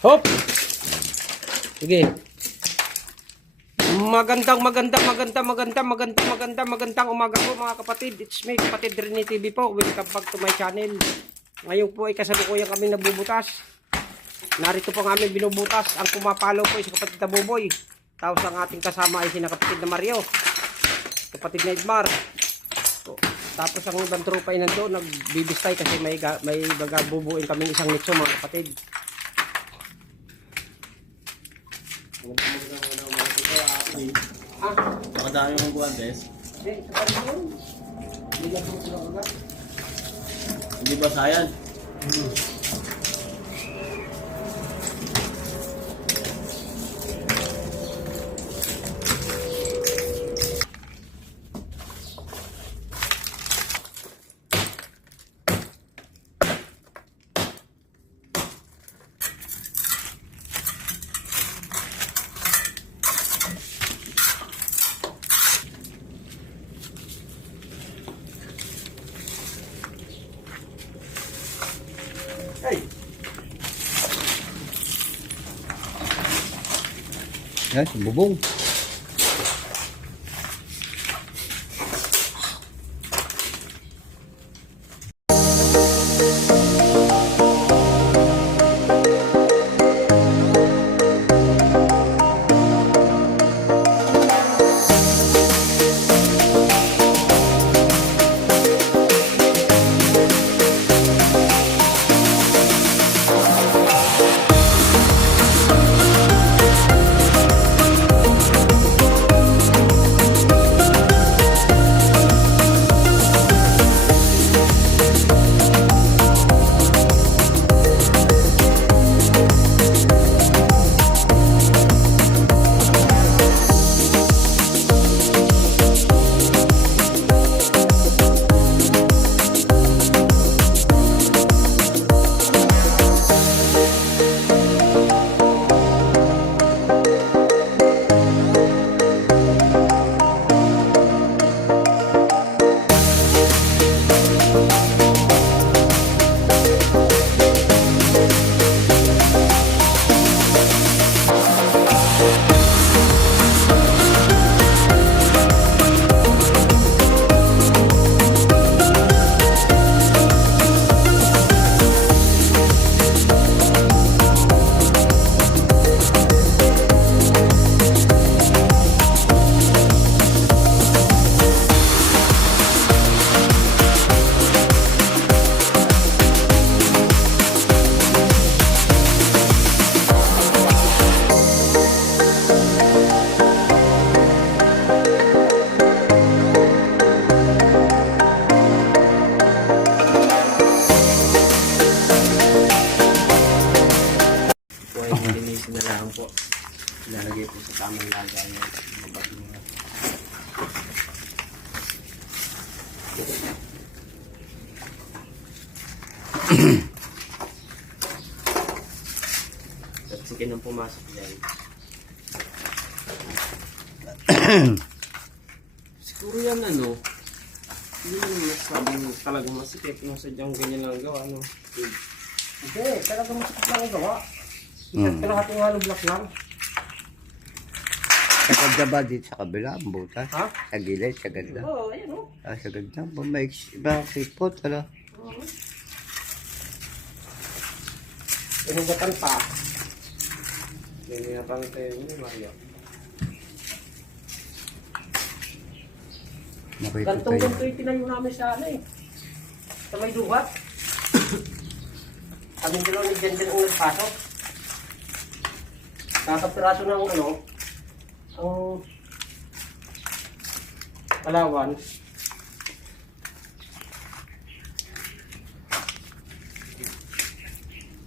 Hop! Sige. Magandang, magandang, magandang, magandang, magandang, magandang, magandang umaga po mga kapatid. It's me, kapatid Rene TV po. Welcome back to my channel. Ngayon po ay kasalukuyan kami nabubutas. Narito po ang binubutas. Ang pumapalo po si kapatid na Buboy. Tapos ang ating kasama ay si kapatid na Mario. Kapatid na Edmar. Po. Tapos ang ibang tropa ay nandoon, nagbibistay kasi may, may baga bubuin kaming isang nitso mga kapatid. Nakadami mong yun. Hindi ba sayang? Hey, Yan. Lang po. Ilalagay po sa tamang lagayan. Mabati mo na. At sige nang pumasok yan. Siguro yan ano, hindi mo masabing talagang masikip yung sadyang ganyan lang gawa, no? hindi, talaga masakit lang ang gawa. Hmm. Pero hatong halo block lang. Sa ganda ba dito sa kabila, ang butas? Ha? Sa gilid, sa ganda. Oo, oh, ayan o. Ah, sa ganda. Ba, may iba sipot, ano? Inugatan pa. Hindi na pang tayo ni Mario. Nakita Gantong tayo. ganito yung tinayo namin sa ano eh. Sa may dubat. Kaming dalawa ni Jen Jen ang nagpasok. Kakapiraso ng ano, ang Palawan.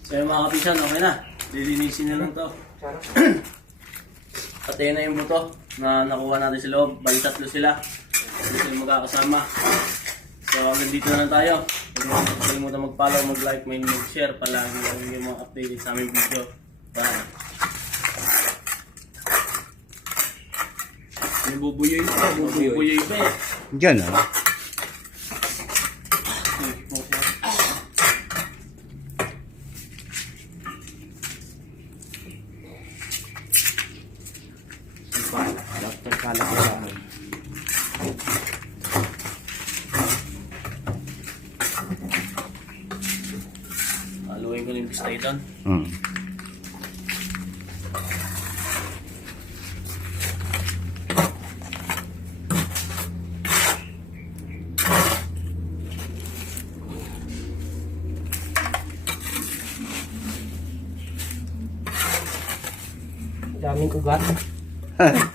So yung mga kapisan, okay na. Lilinisin na lang to. Patayin na yung buto na nakuha natin sa loob. Bali tatlo sila. Hindi sila magkakasama. So hanggang dito na lang tayo. Huwag mo kalimutan mag-follow, mag-like, may mag-share. Palagi lang yung mga update sa aming video. Bye. Nabubuyoy pa, nabubuyoy pa eh. Diyan ah. Haluin ko yung pistay doon. Mm. Daming ugat.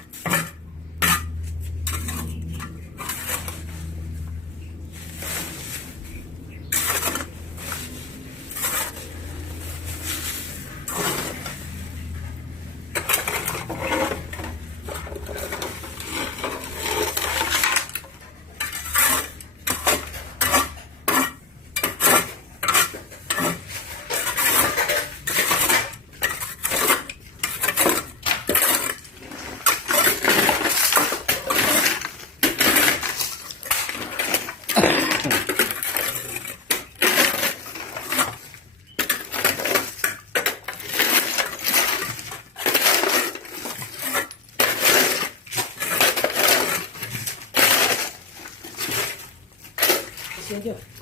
Kasi yun.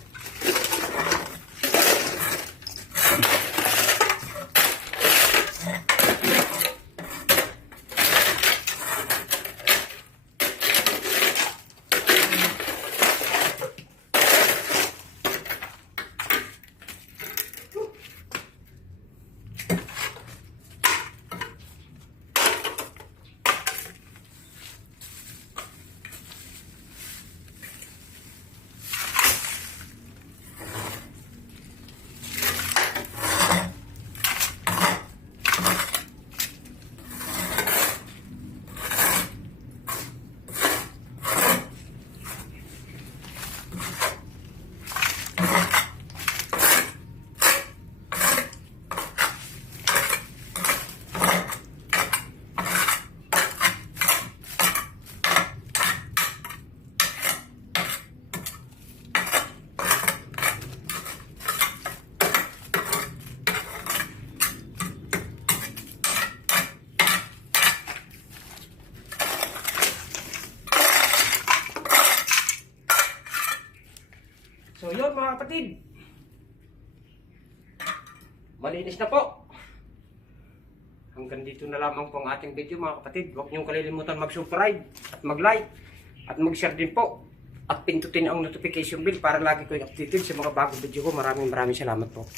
So kapatid. Malinis na po. Hanggang dito na lamang po ang ating video mga kapatid. Huwag niyong kalilimutan mag-subscribe at mag-like at mag-share din po. At pindutin ang notification bell para lagi ko updated sa mga bagong video ko. Maraming maraming salamat po.